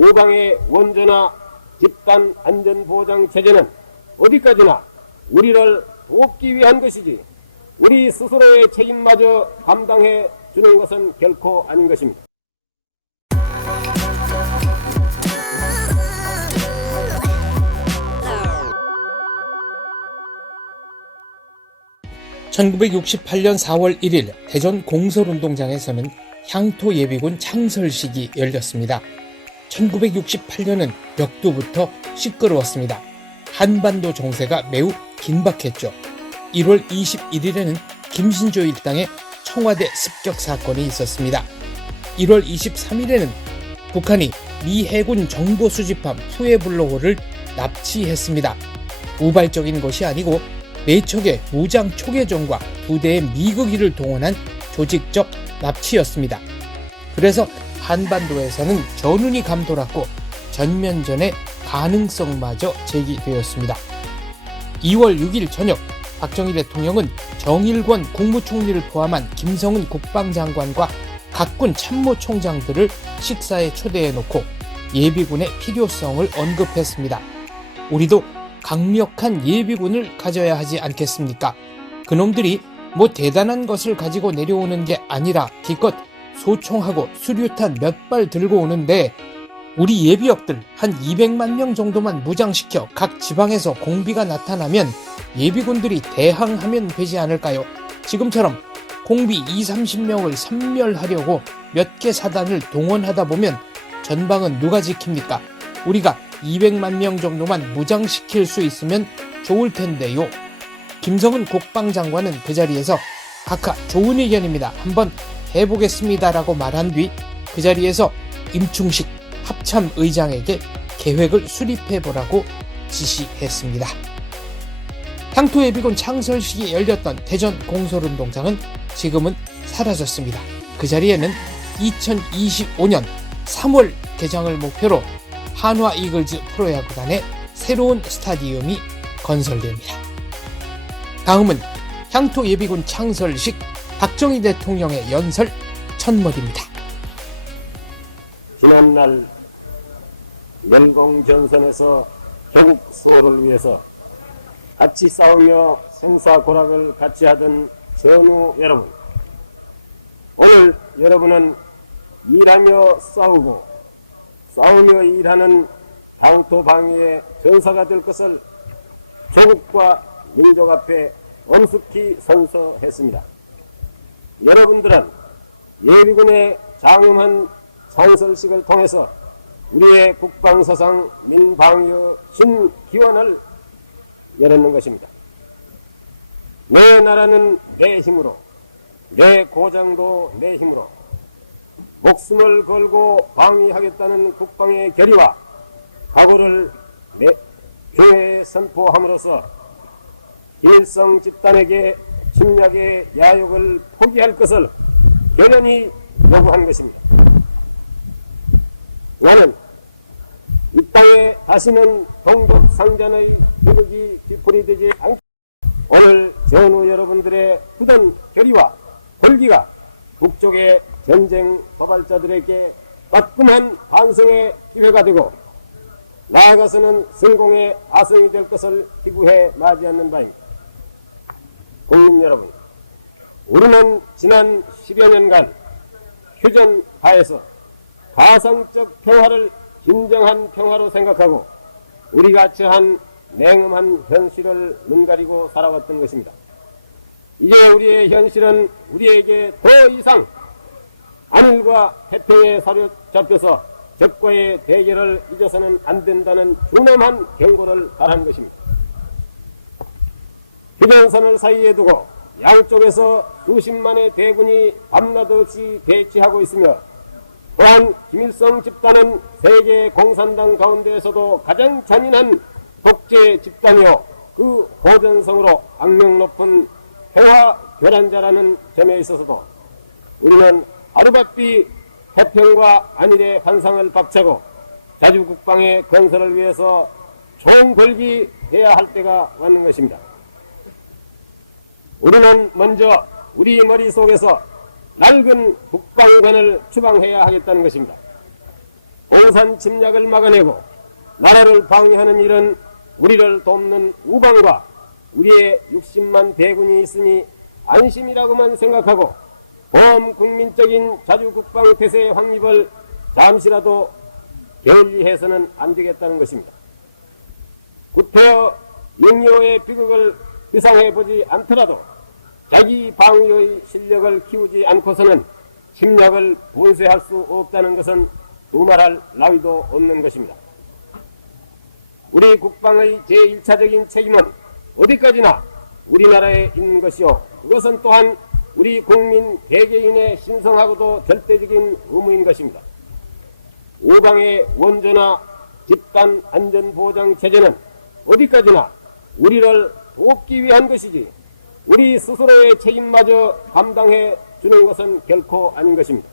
우방의 원조나 집단 안전보장 체제는 어디까지나 우리를 돕기 위한 것이지 우리 스스로의 책임마저 감당해 주는 것은 결코 아닌 것입니다. 1968년 4월 1일 대전 공설운동장에서는 향토 예비군 창설식이 열렸습니다. 1968년은 역도부터 시끄러웠습니다. 한반도 정세가 매우 긴박했죠. 1월 21일에는 김신조 일당의 청와대 습격 사건이 있었습니다. 1월 23일에는 북한이 미 해군 정보 수집함 푸에블로호를 납치했습니다. 우발적인 것이 아니고 네 척의 무장 초계정과 두 대의 미국인을 동원한 조직적 납치였습니다. 그래서 한반도에서는 전운이 감돌았고 전면전의 가능성마저 제기되었습니다. 2월 6일 저녁 박정희 대통령은 정일권 국무총리를 포함한 김성은 국방장관과 각군 참모총장들을 식사에 초대해 놓고 예비군의 필요성을 언급했습니다. 우리도 강력한 예비군을 가져야 하지 않겠습니까? 그놈들이 뭐 대단한 것을 가지고 내려오는 게 아니라 기껏 소총하고 수류탄 몇 발 들고 오는데 우리 예비역들 한 200만 명 정도만 무장시켜 각 지방에서 공비가 나타나면 예비군들이 대항하면 되지 않을까요? 지금처럼 공비 2, 30명을 섬멸하려고 몇 개 사단을 동원하다 보면 전방은 누가 지킵니까? 우리가 200만 명 정도만 무장시킬 수 있으면 좋을 텐데요. 김성은 국방장관은 그 자리에서 각하 좋은 의견입니다. 한번 해보겠습니다라고 말한 뒤 그 자리에서 임충식 합참 의장에게 계획을 수립해보라고 지시했습니다. 향토예비군 창설식이 열렸던 대전 공설운동장은 지금은 사라졌습니다. 그 자리에는 2025년 3월 개장을 목표로 한화 이글즈 프로야구단의 새로운 스타디움이 건설됩니다. 다음은 향토 예비군 창설식 박정희 대통령의 연설 첫머리입니다. 지난날 멸공전선에서 조국 수호를 위해서 같이 싸우며 생사고락을 같이 하던 전우 여러분 오늘 여러분은 일하며 싸우고 싸우며 일하는 당토 방위의 전사가 될 것을 조국과 민족 앞에 엄숙히 선서했습니다. 여러분들은 예비군의 장엄한 창설식을 통해서 우리의 국방사상 민방위의 신기원을 열었는 것입니다. 내 나라는 내 힘으로, 내 고장도 내 힘으로, 목숨을 걸고 방위하겠다는 국방의 결의와 각오를 내 교회에 선포함으로써 김일성 집단에게 침략의 야욕을 포기할 것을 결연히 요구한 것입니다. 나는 이 땅에 다시는 동족 상잔의 비극이 뒤풀이되지 않게 오늘 전후 여러분들의 굳은 결의와 골기가 북쪽의 전쟁 도발자들에게 따끔한 반성의 기회가 되고 나아가서는 성공의 아성이 될 것을 기구해 맞이하는 바입니다. 국민 여러분, 우리는 지난 10여 년간 휴전하에서 가상적 평화를 진정한 평화로 생각하고 우리가 처한 냉엄한 현실을 눈가리고 살아왔던 것입니다. 이제 우리의 현실은 우리에게 더 이상 안일과 태평에 사로잡혀서 적과의 대결을 잊어서는 안 된다는 준엄한 경고를 발한 것입니다. 휴전선을 사이에 두고 양쪽에서 수십만의 대군이 밤낮 없이 대치하고 있으며 또한 김일성 집단은 세계 공산당 가운데에서도 가장 잔인한 독재 집단이요 그 호전성으로 악명 높은 평화 교란자라는 점에 있어서도 우리는 하루바삐 태평과 안일의 환상을 박차고 자주 국방의 건설을 위해서 총 걸기 해야 할 때가 왔는 것입니다. 우리는 먼저 우리 머릿속에서 낡은 국방관을 추방해야 하겠다는 것입니다. 공산 침략을 막아내고 나라를 방위하는 일은 우리를 돕는 우방과 우리의 60만 대군이 있으니 안심이라고만 생각하고 범국민적인 자주국방 태세의 확립을 잠시라도 게을리해서는 안 되겠다는 것입니다. 구태여 영유의 비극을 비상해 보지 않더라도 자기 방위의 실력을 키우지 않고서는 침략을 본쇄할 수 없다는 것은 두말할 나위도 없는 것입니다. 우리 국방의 제1차적인 책임은 어디까지나 우리나라에 있는 것이요. 그것은 또한 우리 국민 개개인의 신성하고도 절대적인 의무인 것입니다. 우방의 원조나 집단 안전보장 체제는 어디까지나 우리를 돕기 위한 것이지 우리 스스로의 책임마저 감당해 주는 것은 결코 아닌 것입니다.